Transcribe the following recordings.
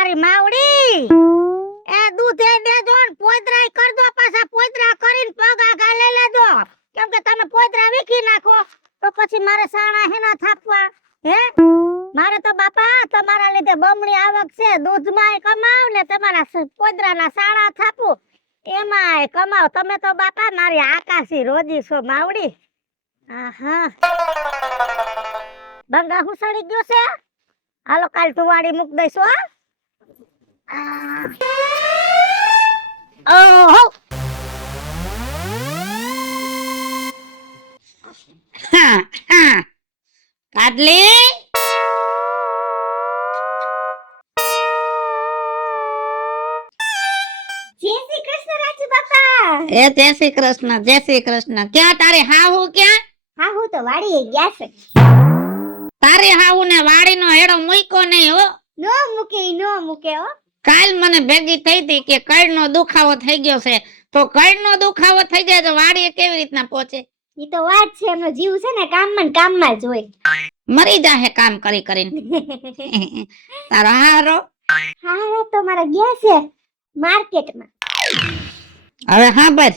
મારી માવડી એ દૂધ એ દેજો ને પોતરાય કર દો, પાછા પોતરા કરીને પગ આગા લઈ લેજો, કેમ કે તમે પોતરા વીખી નાખો તો પછી મારે સાણા હેના થાપવા હે? મારે તો બાપા તમારા લીધે બમણી આવક છે, દૂધમાંય કમાવ ને તમારા પોતરાના સાણા થાપું એમાંય કમાવ. તમે તો બાપા મારી આકાશી રોજી છો માવડી. આહા બંગા હું સડી ગયો છે. હાલો કાલ તુવાડી મૂક દઈશું. ઓહો કાદલી જય શ્રી કૃષ્ણ રાજુ બાપા. એ જય શ્રી કૃષ્ણ, જય શ્રી કૃષ્ણ. ક્યાં તારે હાહુ ક્યાં? હાહુ તો વાડીએ ગયા છે. તારે હાહુ ને વાડીનો હેડો મૂક્યો નહીં હો. નો મૂકે હો. કાલ મને ભેગી થઈ હતી કે કળનો દુખાવો થઈ ગયો છે, તો કળનો દુખાવો થઈ જાય તો વાડીએ કેવી રીતના પહોંચે? ઈ તો વાત છે, એમનો જીવ છે ને કામમાં જ હોય. મરી જાહે કામ કરી કરીને. તારો હારો તો મારા ગયા છે માર્કેટમાં. હવે હા બસ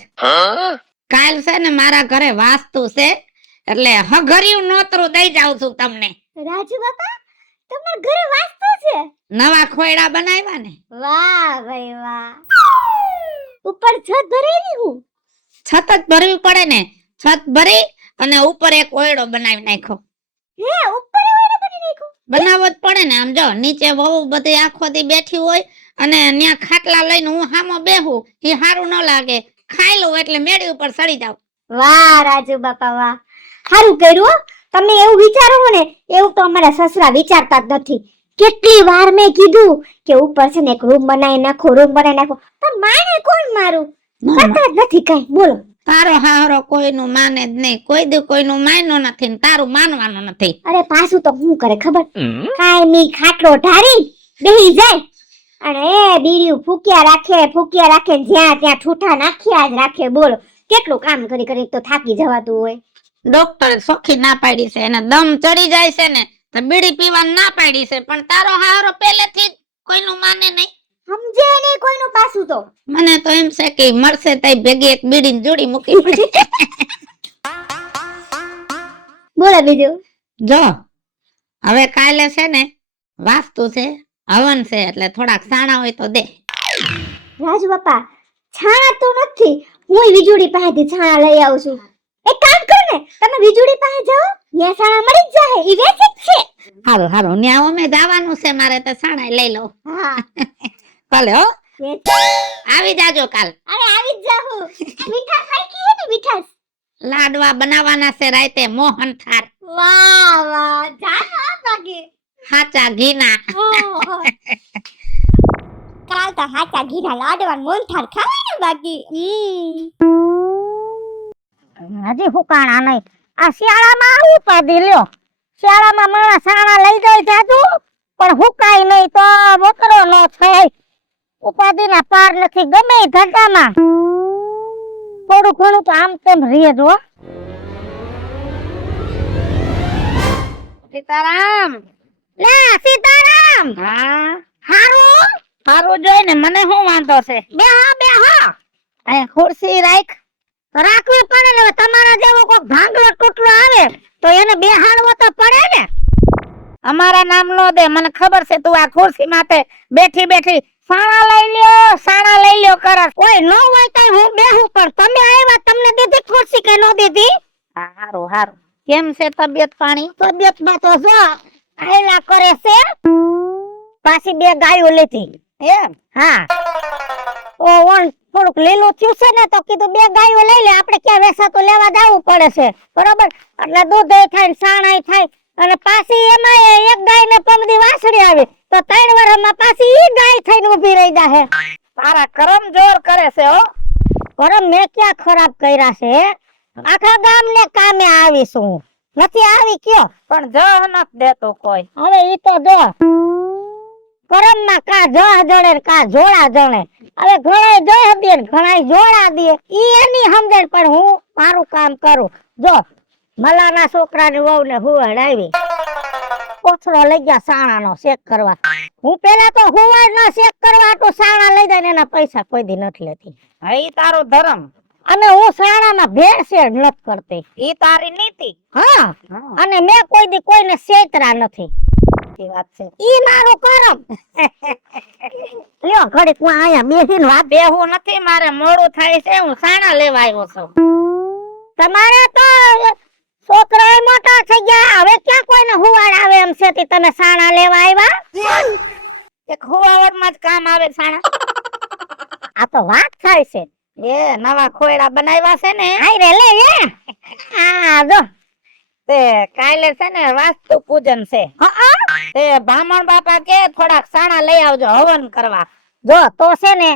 કાલ છે ને મારા ઘરે વાસ્તુ છે, એટલે હઘરિયું નોતરું દઈ જાઉં છું તમને. રાજુ બાપા તમારા ઘરે વાસ્તુ છે? નવા ખોયડા બનાવ્યા ને. વાહ ભાઈ વાહ. ઉપર છત ભરેલી હું? છત જ ભરવી પડે ને. છત ભરી અને ઉપર એક ઓયડો બનાવી નાખ્યો. હે ઉપર ઓયડો બનાવી નાખ્યો? બનાવવો જ પડે ને. આમ જો નીચે વહુ બધી આખો દી બેઠી હોય અને ન્યા ખાટલા લઈને હું હામો બેહું, એ હારું ન લાગે. ખાઈ લઉં એટલે મેળી ઉપર ચડી જાવ. વાહ રાજુ બાપા વાહ, સારું કર્યું. તમે એવું વિચારો ને એવું તો અમારા સસરા વિચારતા જ નથી. કેટલી વાર મેં કીધું કે ઉપર છે ને એક રૂમ બનાવી નાખો, પણ માને કોણ મારું? કરતા જ નથી કઈ. બોલો તારો હારો કોઈનું માને જ નહીં, કોઈ દી કોઈનું માન્યો નથી ને તારું માનવાનું નથી. અરે પાછું તો શું કરે ખબર? કાઈ ની ખાટલો ઢારી બેહી જાય અને એ બીડીયું ફૂક્યા રાખે જ્યાં ત્યાં ઠૂઠા નાખ્યા જ રાખે. બોલો કેટલું કામ કરી તો થાકી જવાતું હોય. ડોક્ટરે સોખી ના પાડી છે, એને દમ ચડી જાય છે ને તો બીડી પીવાનું ના પાડી છે, પણ તારો હારો પહેલેથી જ કોઈનું માને નહીં. સમજે નહીં કોઈનું પાછું તો. મને તો એમ છે કે મળશે તઈ ભેગી એક બીડીની જોડી મૂકી પડી. બોલો બીજું. જો હવે કાલે છે ને વાસ્તુ છે, હવન છે, એટલે થોડાક સાણા હોય તો દે. રાજુ બાપા છાણા તો નથી, હું વીજળી પાસેથી છાણા લઈ આવું છું. એક કામ કરો ને, તમે વીજળી પાસે જાઓ, ત્યાં છાણા મળી જ જાય, ઈ વેચે જ છે. હારું ન્યા અમે જવાનું છે, મારે તો સાણા લઈ લો. હા ભલે હો, આવી જાજો કાલ. અરે આવી જ જાઉં. મીઠાસ ખાઈ હે ને મીઠાસ? લાડવા બનાવવાના છે રાતે, મોહન થાળ. વાહ વાહ, જાનો બાકી હાચા ઘીના. કાલ તો હાચા ઘીના લાડવા મોહનથાળ ખાવાના બાકી. હજી ફુકાણા નહીં. આ શિયાળામાં આવું પાદી લ્યો. શિયાળામાં માણસ સાણા લઈ જાય જાજુ, પણ હુકાય નહીં તો વકરો ન થાય. ઉપાધિના પાર નથી ગમે એ ધંધામાં. થોડું ઘણું તો આમ તેમ રીએ જો. સીતારામ. લે સીતારામ. હા હારું હારું જોઈ ને, મને શું વાંધો છે? બેહો. અહીં ખુરશી રાખવી પડે ને. તમારા જેવો કોઈ ભાંગલો ટૂટલો આવે તો એને બેહાડવો તો પડે ને. અમારા નામ નો દે, મને ખબર છે તું આ ખુરશી માથે બેઠી સાણા લઈ લ્યો કરસ. કોઈ નો હોય તો હું બેહું, પણ તમે આવ્યા તમને દીધી ખુરશી કે નો દીધી? હારું. કેમ છે તબિયત પાણી? તબિયતમાં તો જો આયલા કરે છે. પાછી 2 ગાયો લીધી. એમ? હા. થોડુંક લીલું થયું છે ને તો કીધું 2 ગાયો લઈ લે, આપણે ક્યાં વેસા તો લેવા જવું પડે છે, બરોબર? એટલે દૂધ થાય ને સાણાય થાય. અને પાછી એમાં એક ગાય ને પમદી વાસળી આવી તો 3 વર્ષમાં પાછી ઈ ગાય થઈને ઊભી રહી જાહે. તારા કરમ જોર કરે છે હો. કરમ મેં ક્યાં ખરાબ કર્યા છે? આખા ગામને કામે આવીશું, નથી આવી કયો? પણ જ નથી દેતો કોઈ. હવે ઈ તો જો કરમમાં કા જહ જણે કા જોડા જણે. હવે ઘણાય જહ દે ને ઘણાય જોડા દે, ઈ એની સમજણ. પણ હું મારું કામ કરું. જો મલાના છોકરાની વહુને હુવાડ આવી, કોથળો લઈ ગયા સાણાનો શેક કરવા. હું પેલા તો હુવારના શેક કરવા તો સાણા લઈ જાય ને એના પૈસા કોઈ દી નથી લેતી. હા ઈ તારો ધર્મ, અને હું સાણામાં ભેળસેળ નથી કરતી. ઈ તારી નીતિ. હા, અને મેં કોઈ દી કોઈને છેતરા નથી. સાચી વાત છે. ઈ મારું કરમ. લ્યો ઘડીક હું આયા બેસીને વાત. બેહું નથી, મારે મોડું થાય છે, હું સાણા લેવા આવ્યો છું. તમારે તો છોકરા મોટા થઈ ગયા, હવે ક્યાં કોઈને હુવાડ આવે એમ છે તે તમે સાણા લેવા આવ્યા? એક હુવાવડમાં જ કામ આવે સાણા. આ તો વાત થાય છે. એ નવા ખોયડા બનાવ્યા છે ને, આઈ રે લે લે. આ જો તે કાલે છે ને વાસ્તુ પૂજન છે. તે બ્રાહ્મણ બાપા કે થોડાક સાણા લઈ આવજો હવન કરવા. જો તો છે ને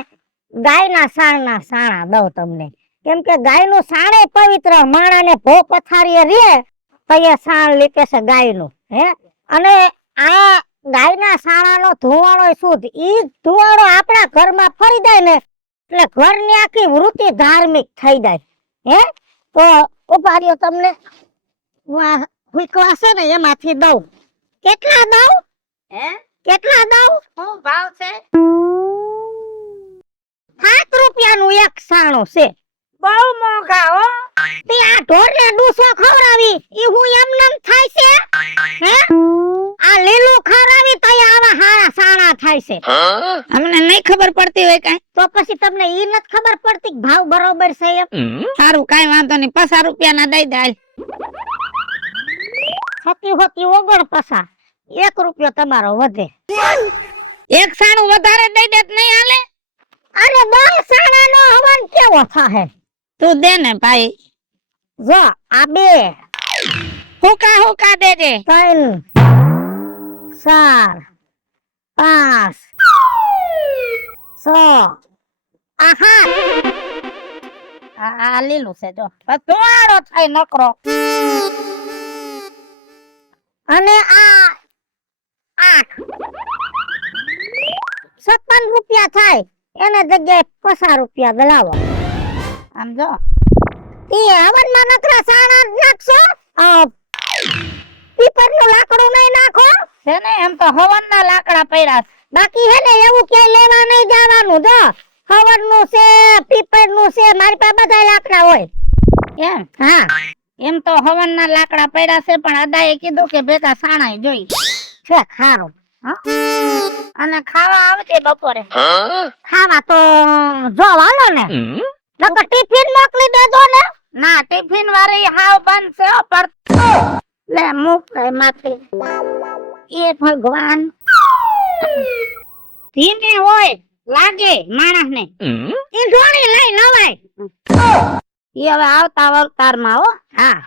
ગાયના સાણના સાણા દઉં તમને, કેમ કે ગાયનું સાણે પવિત્ર, માણાને ભો પથારીએ રે તો એ સાણ લીપે છે ગાયનું. હે, અને આ ગાયના સાણાનો ધુવાણો શુદ્ધ. ઈ ધુવાણો આપણા ઘરમાં ફરી જાય ને એટલે ઘરની આખી વૃત્તિ ધાર્મિક થઈ જાય. હે, તો ઉભા રહ્યો તમને હુકવા છે ને એમાંથી દઉં. કેટલા દઉં? હે, કેટલા દઉં? શું ભાવ છે? 7 રૂપિયાનું એક સાણું છે. બહુ મોંઘા હો. તે આ ઢોરને ડૂસો ખવડાવી ઈ હું એમનેમ થાય છે? હે, આ લીલું ખવડાવી તો આવા હારા સાણા થાય છે. અમને નહીં ખબર પડતી હોય કાંઈ. તો પછી તમને ઈ નથી ખબર પડતી કે ભાવ બરોબર છે એમ? સારું કાંઈ વાંધો નહીં, 50 રૂપિયાના દઈ દે. સતી હોતી 49, 1 રૂપિયો તમારો વધે. એક સાણું વધારે દઈ દે તો નહીં હાલે? અરે 10 સાણાનો હવન કેવો થાહે? તું દે ને ભાઈ. જો આ 2 હુકા દેજે. 3 4 5 6 આ 7. આ લીલું છે જો. ધુવાડો થાય નકરો. અને આ 8 56 રૂપિયા થાય. એને જગ્યાએ 50 રૂપિયા દલાવો. આમ જો એ હવનમાં નકરા સાણા જ નાખશો? પીપરનું લાકડું નહીં નાખો? છે ને એમ તો હવનના લાકડા પડ્યા છે. બાકી હે ને એવું ક્યાંય લેવા નહીં જવાનું. જો હવનનું છે, પીપરનું છે, મારી પાસે બધા લાકડા હોય. એમ હા, એમ તો હવનના લાકડા પડ્યા છે, પણ અદાએ કીધું કે ભેગા સાણાય જોઈ છે ખારું. અને ખાવા આવજે બપોરે. ખાવા તો જો હાલો ને, નકર ટિફિન મોકલી દેજો ને. ના, ટિફિન વાળી હાવ બંધ છે હો. પર લે મૂક માથે. એ ભગવાન, ધીમે હોય લાગે માણસ ને. ઈ ઢોળી લઈ નવાય. એ હવે આવતા અવતારમાં હો. હા,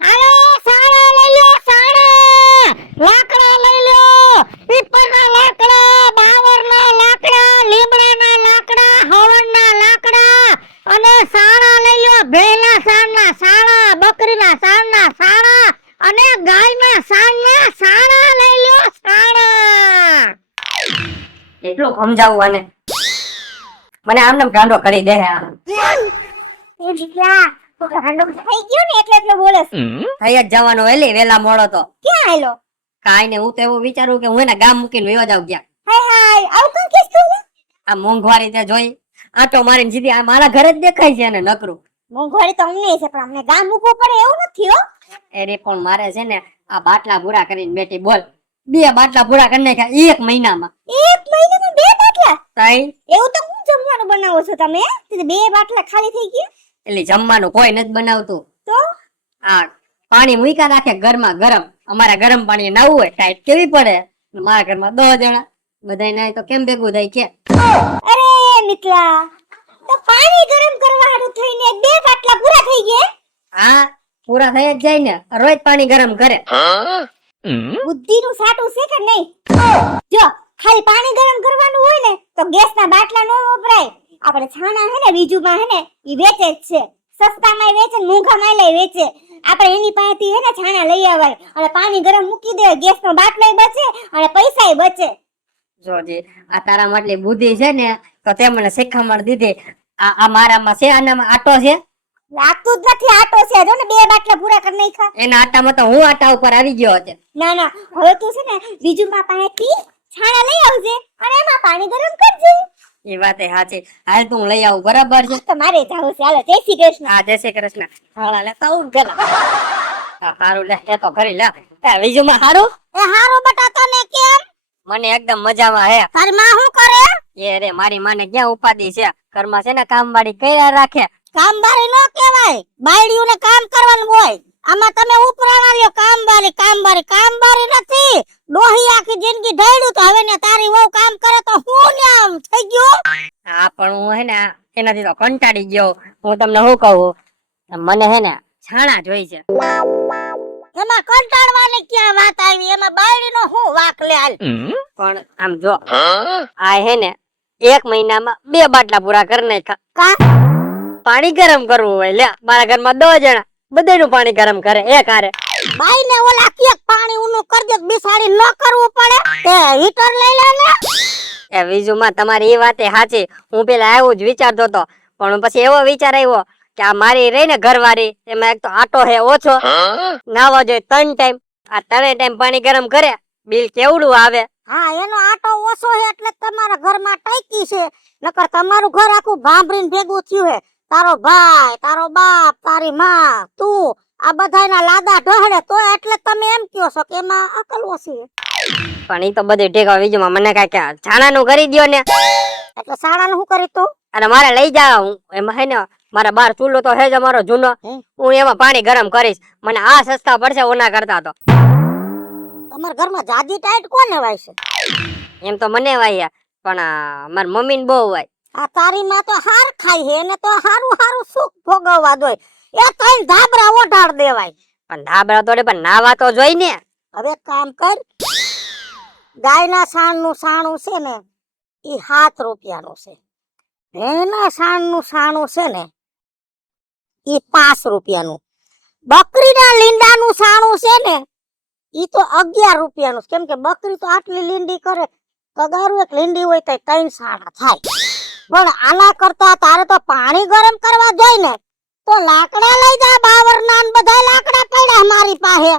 હાલો સાણા લઈ લો, સાણા. લાકડા લઈ લો, પીપળના લાકડા, બાવરના લાકડા, લીમડાના લાકડા, હવનના લાકડા અને સાણા લઈ લો. ભેંના સાણના સાણા, બકરીના સાણના સાણા અને ગાયના સાણના સાણા લઈ લો. સાણા એટલું સમજાવું અને મને આમને ગાંડો કરી દે. એ જીયા તો ગાંડો થઈ ગયો ને એટલે બોલે છે. થઈ જ જવાનો એલી વેલા મોડો તો ક્યાં આયલો? કાઈ ને હું તો એવું વિચારું કે હું એને ગામ મૂકીને વયો જાવ ગયા. હાય હાય આવ તું કેસ તું? આ મોંઘવારી તે જોઈ આટો મારીને સીધી આ મારા ઘરે જ દેખાય છે ને નકરું. મોંઘવારી તો અમને છે પણ અમને ગામ મૂકવું પડે એવું નથી હો. અરે પણ મારે છે ને આ બાટલા પૂરા કરીને બેટી બોલ 2 બાટલા પૂરા કરી નાખ્યા 1 મહિનામાં. 1 મહિનામાં 2 બાટલા? તઈ એવું તો હું જમવાનું બનાવો છો તમે? તે 2 બાટલા ખાલી થઈ ગયા? એટલે જમવાનું કોઈ નથી બનાવતું. તો આ પાણી મૂક્યા રાખે ઘરમાં ગરમ. અમારા ગરમ પાણી નાવું હોય ટાઈટ કેવી પડે. મારા ઘરમાં 10 જણા બધાય નાય તો કેમ ભેગું થાય કે? અરે મિત્રા, તો પાણી ગરમ કરવા હારું થઈને 2 બાટલા પૂરા થઈ ગયા? હા, પૂરા થઈ જ જાય ને. રોજ પાણી ગરમ કરે. બુદ્ધિનું સાટું છે કે નહીં? જો ખાલી પાણી ગરમ કરવાનું હોય ને તો ગેસના બાટલા નો વપરાય. આપણે છાણા હે ને બીજુમાં હે ને ઈ વેચે જ છે. સસ્તામાં વેચે ને મોંઘામાં લઈ વેચે. આપણે એની પાસેથી હે ને છાણા લઈ આવાય અને પાણી ગરમ મૂકી દે. ગેસનો બાટલોય બચે અને પૈસાય બચે. જોજી આ તારા માટલી બુદ્ધિ છે ને તો તે મને શીખામણ દીધી. આ મારામાં છે, આનામાં આટો છે. લાગતું જ નથી આટો છે જો ને 2 બાટલા પૂરા કરી નાખ્યા. એના આટામાં તો હું આટા ઉપર આવી ગયો હતો. ના ના હવે તું છે ને બીજું માં પાસેથી છાણા લઈ આવજે અને એમાં પાણી ગરમ કરજે. એ વાત એ સાચી. હાલ તું લઈ આવું બરાબર છે. તમારે જાવું છે હાલો જય શ્રી કૃષ્ણ. હા જય શ્રી કૃષ્ણ. હા લેતા આવું ને પેલા. હા સારું લે એ તો ખરી લે. બીજું સારું? એ હારો બટા તને કેમ? મને એકદમ મજામાં હે. તારી માં શું કરે? એ રે મારી માને ક્યાં ઉપાધિ છે, ઘરમાં છે ને કામવાળી કર્યા રાખે. કામવાળી નો કહેવાય, બાયડીઓને કામ કરવાનું હોય. આમાં તમે ઉપરાણા લ્યો કામવાળી નથી. ડોહી આખી જિંદગી ઢળ્યું તો હવે ને તારી વહુ કામ કરે તો હું ને આમ થઈ ગયો. હા પણ હું હે ને એનાથી તો કંટાળી ગયો. હું તમને શું કહું, મને હે ને છાણા જોઈ છે. એમાં કંટાળવાની ક્યાં વાત આવી, એમાં બાયડીનો શું વાક લે હાલ. પણ આમ જો આ હે ને 1 મહિનામાં 2 બાટલા પૂરા કરી નાખ્યા. કા પાણી ગરમ કરવું હોય લે, મારા ઘરમાં 2 જણા બધાનું પાણી ગરમ કરે એક હારે. બાઈને ઓલા કેક પાણી ઊનું કરી દે બિસાડી ન કરવું પડે. તે હીટર લઈ લે ને. એ બીજુમાં તમારી એ વાતે સાચી. હું પેલા આવું જ વિચારતો હતો, પણ પછી એવો વિચાર આવ્યો કે આ મારી રહી ને ઘરવાળી, એમાં એક તો આટો હે ઓછો, નાવા જોઈએ 3 ટાઈમ. આ 3 ટાઈમ પાણી ગરમ કરે, બિલ કેવડું આવે. હા એનો આટો ઓછો છે એટલે તમારા ઘરમાં ટાઈકી છે, નકર તમારું ઘર આખું ભાંભરીને ભેગું થયું છે. તારો ભાઈ, તારો બાપ, તારી માં, તું આ બધાયના લાદા ઢહડે તો એટલે તમે એમ કહો છો કે એમાં અકલ ઓછી. પણ ઈ તો બધું ઠીક હોય. બીજું મને કઈ છાણાનું કરી દ્યો ને. એટલે શાળાનું શું કરી તું? અને મારે લઈ જાવ. એમાં હે ને મારા બાર ચૂલો તો હે જ અમારો જૂનો. હું એમાં પાણી ગરમ કરીશ. મને આ સસ્તા પડશે ઓના કરતા તો. તમારા ઘરમાં જાજી ટાઈટ કોને વાય છે? એમ તો મને વાય, પણ મારી મમ્મી ને બહુ વાય. આ તારી માં તો હાર ખાઈ હે એને તો હારું સુખ ભોગવવા દોય. એ ત્રણ ધાબરા ઓઢાડ દેવાય. પણ ધાબળા તોડે પણ નાવા તો જોઈ ને. હવે કામ કર, ગાયના સાણનું સાણું છે ને ઈ 7 રૂપિયાનું છે. ભેંના સાણનું સાણું છે ને ઈ 5 રૂપિયાનું. બકરીના લીંડાનું સાણું છે ને ઈ તો 11 રૂપિયાનું છે. કેમ કે બકરી તો આટલી લીંડી કરે, તગારું એક લીંડી હોય તો 3 સાણા થાય. પણ આના કરતા તારે તો પાણી ગરમ કરવા જોઈ ને તો લાકડા લઈ જા. બાવરના ને બધા લાકડા પડ્યા મારી પાસે.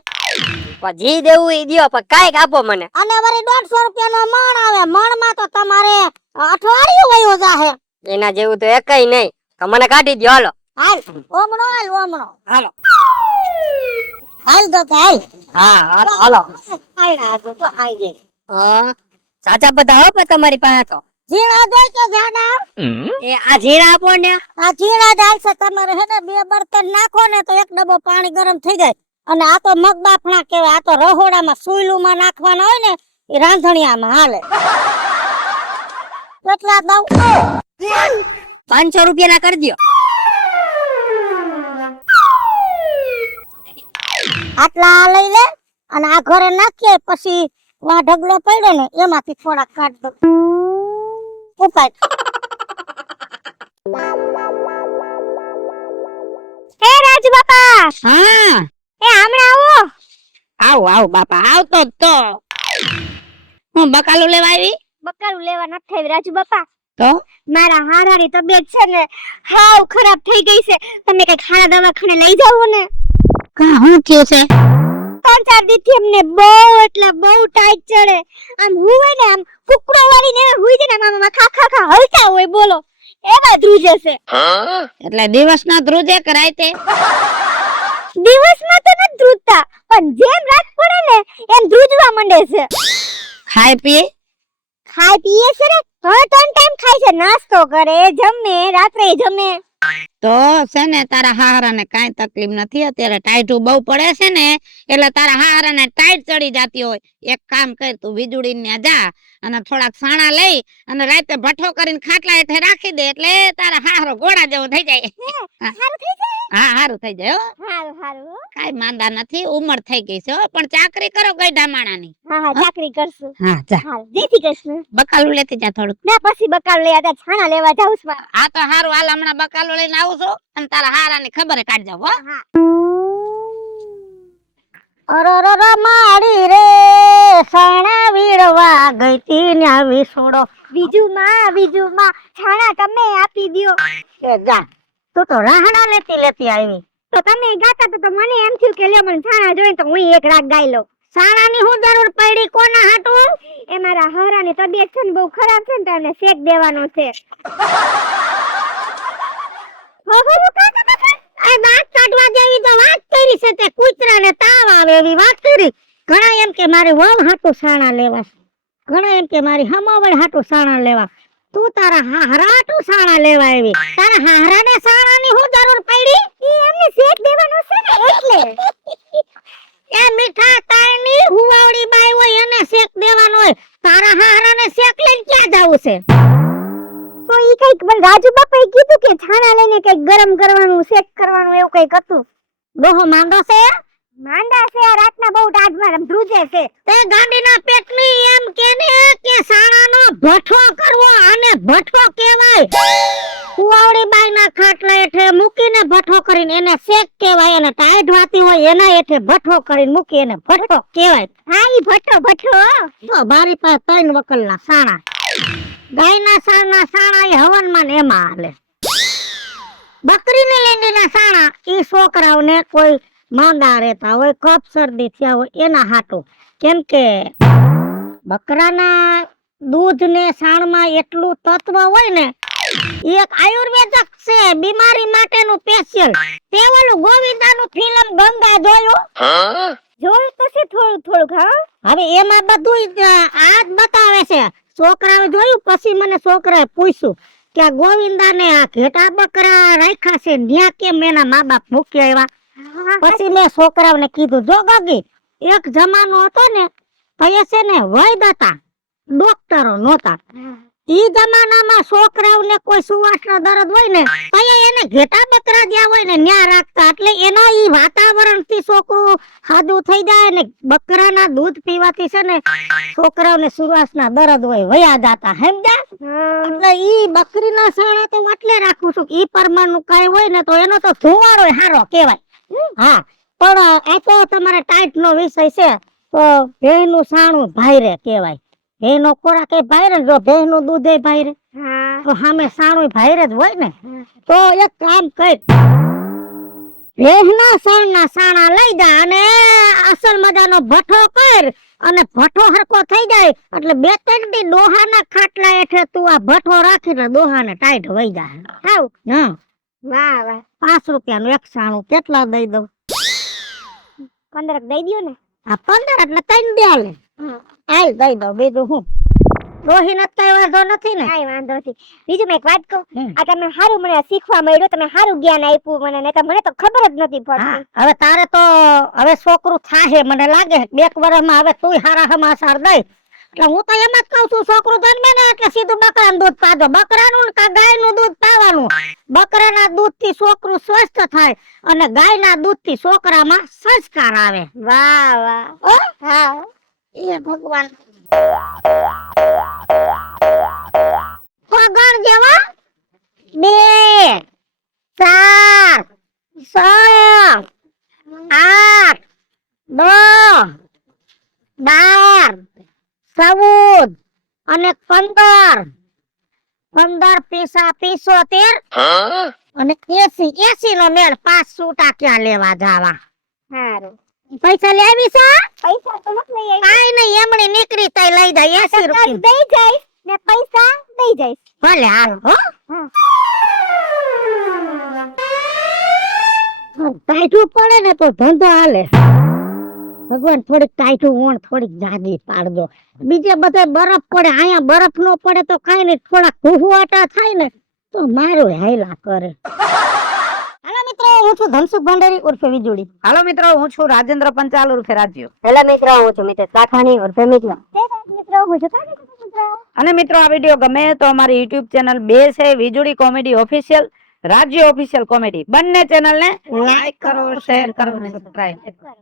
જી દેવું ઈ દ્યો, પણ કાંઈક આપો મને. અને વળી 150 રૂપિયાનો મણ આવે. મણમાં તો તમારે અઠવાડિયું વયો જાહે. એના જેવું તો એકય નહીં. તો મને કાઢી દ્યો હાલો. હાલ ઓમણો. હાલો. હાલ તો હાલ. હા હાલો. આયડા તો આઈ ગઈ. હા સાચા બધા હો પણ તમારી પાસે તો. ઝીણા દોય કે જાડા? એ આ ઝીણા આપો ને. આ ઝીણા દાલસે તમારે હે ને 2 બર્તન નાખો ને તો 1 ડબ્બો પાણી ગરમ થઈ જાય. અને આ તો મગ બાફણા કહેવાય. આ તો રહોડામાં સુઈલુમાં નાખવાના હોય ને એ રાંધણિયામાં હાલે. કેટલા દઉં? 500 રૂપિયા કરી દ્યો. આટલા લઈ લે અને આ ઘરે નાખીએ પછી વા ઢગલો પડ્યો ને એમાંથી થોડા કાઢ દો. ઉપાડ. હે રાજુ બાપા. હા એ હમણાં આવો. આવ બાપા, આવતો જ તો. હું બકાલું લેવા આવી? બકાલું લેવા નથી આવી રાજુ બાપા. તો મારા હારાની તબિયત છે ને હાવ ખરાબ થઈ ગઈ છે. તમે કઈક હારા દવાખાને લઈ જાઓ ને. કા હું થયું છે? 3-4 દીથી અમને બહુ એટલે બહુ ટાઈટ ચડે. આમ હુવે ને આમ કુકડો વાળીને હુઈ જાય ને આમ ખા હલતા હોય બોલો. એવા ધ્રુજે છે. એટલે દિવસના ધ્રુજે કે રાતે? દિવસમાં તો નથી ધ્રુજતા પણ જેમ રાત પડે ને એમ ધ્રુજવા માંડે છે. ખાઈ પી? ખાઈ પીએ છે ને 3 ટાઈમ ખાય છે. નાસ્તો કરે, જમે, રાત્રે જમે. તો છે ને તારા હારાને કાઈ તકલીફ નથી. અત્યારે ટાઈટું બહુ પડે છે ને એટલે તારા હારાને ટાઈટ ચડી જાતી હોય. એક કામ કર, તું વીજળી ને જા અને થોડાક સાણા લઈ અને રાતે ભઠ્ઠો કરીને ખાટલા હેઠે રાખી દે એટલે તારા હારો ઘોડા જેવો થઈ જાય. સારું થઈ જાય. હા હારું થઈ જાય હો. હારું. કાઈ માંદા નથી, ઉંમર થઈ ગઈ છે હો. પણ ચાકરી કરો ગઈઢા માણાની. હા ચાકરી કરશું. હા જા. હાલ જય શ્રી કૃષ્ણ. બકાલું લેતી જા થોડુંક. ના પછી બકાલું લઈ આતા છાણા લેવા જાઉં છું. આ તો હારું હાલ, હમણાં બકાલું લઈને આવું છું અને તારા હારાની ખબર કાઢ જાવ હો. અરર માડી રે સાણા વીરવા ગઈ તી ન્યા વિસોડો. બીજું માં છાણા તમે આપી દ્યો. કે જા તું તો રાહડા લેતી આવી. તો તમે ગાતા તો મને એમ થયું કે લે મને છાણા જોઈ તો હું એક રાગ ગાઈ લઉં. સાણાની હું જરૂર પડી કોના હાટું? એ મારા હરાની તબિયત છે ને બહુ ખરાબ છે ને તેને શેક દેવાનો છે. આ દાંત કાઢવા જેવી તો વાત કરી છે તે કૂતરાને તાવ આવે એવી વાત કરી. ઘણા એમ કે મારે વહુ હાટું સાણા લેવા છે, ઘણા એમ કે મારી હમાવળ હાટું સાણા લેવા. તું તારા હાહરા હાટું સાણા લેવા આવી. તારા હાહરાને સાણાની હું જરૂર પડી? ઈ એમને શેક દેવાનો છે ને એટલે. એ મીઠા તાઈની હુવાવડી બાઈ હોય એને શેક દેવાનો હોય. તારા હાહરાને શેક લઈને ક્યાં જાવું છે? તો ઈ કઈક મને રાજુ બાપાએ કીધું કે છાણા લઈને કઈક ગરમ કરવાનું શેક કરવાનું એવું કઈક હતું. ડોહો માંદો છે? માંદા છે, રાતના બહુ ડાઢમાં ધ્રુજે છે. તે ગાંડીના પેટની એમ કેને કે સાણાનો ભઠ્ઠો કરવો, આને ભઠ્ઠો કહેવાય. કુવાવડી બાઈના ખાટલા હેઠે મૂકીને ભઠ્ઠો કરીને એને શેક કહેવાય, અને ટાઈટ વાતી હોય એના હેઠે ભઠ્ઠો કરીને મૂકી એને ભઠ્ઠો કહેવાય. હા ઈ ભઠ્ઠો. તો બારી પાસે 3 વકલના સાણા. ગાયના સાણા એ હવનમાં ને એમાં હાલે. બકરીને લેંડીના સાણા ઈ છોકરાઓને કોઈ માંદા રહેતા હોય, કફ શરદી થયા હોય એના હાટું. કેમ કે બકરાના દૂધ ને સાણમાં એટલું તત્વ હોય ને, એક આયુર્વેદક છે બીમારી માટેનું સ્પેશિયલ. તે ઓલું ગોવિંદાનું ફિલ્મ ગંગા જોયું? જોયું તો છે થોડુંક. હા હવે એમાં બધું આ જ બતાવે છે. છોકરાએ જોયું પછી મને છોકરાએ પૂછ્યું કે આ ગોવિંદાને આ ઘેટા બકરા રાખ્યા છે ન્યા કેમ એના મા બાપ મૂકી આવ્યા? પછી મેં છોકરાઓને કીધું જો ગગી, એક જમાનો હતો ને તયે છે ને વૈદ હતા, ડોક્ટરો નહોતા. ઈ જમાનામાં છોકરાઓને કોઈ સુવાસનો દર્દ હોય ને તયે એને ઘેટા બકરા જ્યાં હોય ને ન્યા રાખતા. એટલે એના ઈ વાતાવરણથી છોકરું હાજુ થઈ જાય ને બકરાના દૂધ પીવાથી છે ને છોકરાઓને સુવાસના દર્દ હોય વયા જાતા. સમજ્યા? એટલે ઈ બકરીના સાણા તો એટલે રાખું છું ઈ પરમાણુ કઈ હોય ને તો એનો તો ધુવાળો હારો કહેવાય. હા પણ આ તો તમારે ટાઈટ નો વિષય છે તો ભેંસ નું સાણું ભાઈરે કહેવાય. ભેંસ નો ખોરાક એ ભાઈરે, જો ભેંસ નું દૂધ એ ભાઈરે તો સામે સાણું ભાઈરે જ હોય ને. તો એક કામ કર, ભેંસ ના સાણના સાણા લઈ જા અને અસલ મજાનો ભઠ્ઠો કર, અને ભઠ્ઠો હરકો થઈ જાય એટલે 2-3 દી ડોહાના ખાટલા હેઠે તું આ ભઠ્ઠો રાખીને ડોહાને ટાઈટ વઈ જાય. હાવ હા. વાહ વાહ. 5 રૂપિયાનું એક સાણું કેટલા દઈ દઉં? 15 દઈ દયો ને. આ 15 એટલે 3 દે હાલે. હાલ દઈ દઉં, બીજું હું રોહી નથી કઈ વાંધો નથી ને? કઈ વાંધો નથી. બીજું મેં એક વાત કહું, આ તમે સારું મને શીખવા મળ્યું, તમે સારું જ્ઞાન આપ્યું મને, ને તો મને તો ખબર જ નથી પડતી. હવે તારે તો હવે છોકરું થાહે મને લાગે 2 વર્ષમાં. હવે તું હારા સમાચાર દઈ એટલે હું તો એમ જ કહું છું છોકરું જન્મે ને એટલે સીધું બકરાનું દૂધ પાજો. બકરાનું કે ગાયનું દૂધ પાવાનું. બકરાના દૂધથી છોકરું સ્વસ્થ થાય અને ગાયના દૂધથી છોકરામાં સંસ્કાર આવે. વાહ વાહ. હા એ ભગવાન પગણ જેવા 2 4 6 8 10 12 14 અને 15 પીસા 75 અને 80 નો મેળ. 5 સૂટા ક્યાં લેવા જાવા? હારું પૈસા લેવી છે? પૈસા તો નથી લઈ આવી. કાઈ નહીં, એમણે નીકળી તઈ લઈ જાય 80 રૂપિયા દઈ જાય ને પૈસા દઈ જાય. ભલે હાલો હો. ટાઈટું પડે ને તો ધંધો હાલે. ભગવાન થોડીક ટાઈટું ઓણ થોડીક જાદી પાડજો. બીજે બધે બરફ પડે, અહીંયા બરફ નો પડે તો કાઈ નહીં, થોડા કુહુઆટા થાય ને તો મારું હાયલા કરે. હાલો મિત્રો, હું છું ધનસુખ ભંડારી ઉર્ફે વીજળી. હાલો મિત્રો, હું છું રાજેન્દ્ર પંચાલ ઉર્ફે રાજ્યો. હેલો મિત્રો, હું છું મિતેશ લાખાણી ઉર્ફે મિત્ર. મિત્રો હું છું મિત્રો. અને મિત્રો આ વિડીયો ગમે તો અમારી YouTube ચેનલ 2 છે, વીજળી કોમેડી ઓફિશિયલ, રાજ્ય ઓફિશિયલ કોમેડી. બંને ચેનલ ને લાઈક કરો, શેર કરો અને સબસ્ક્રાઇબ કરો.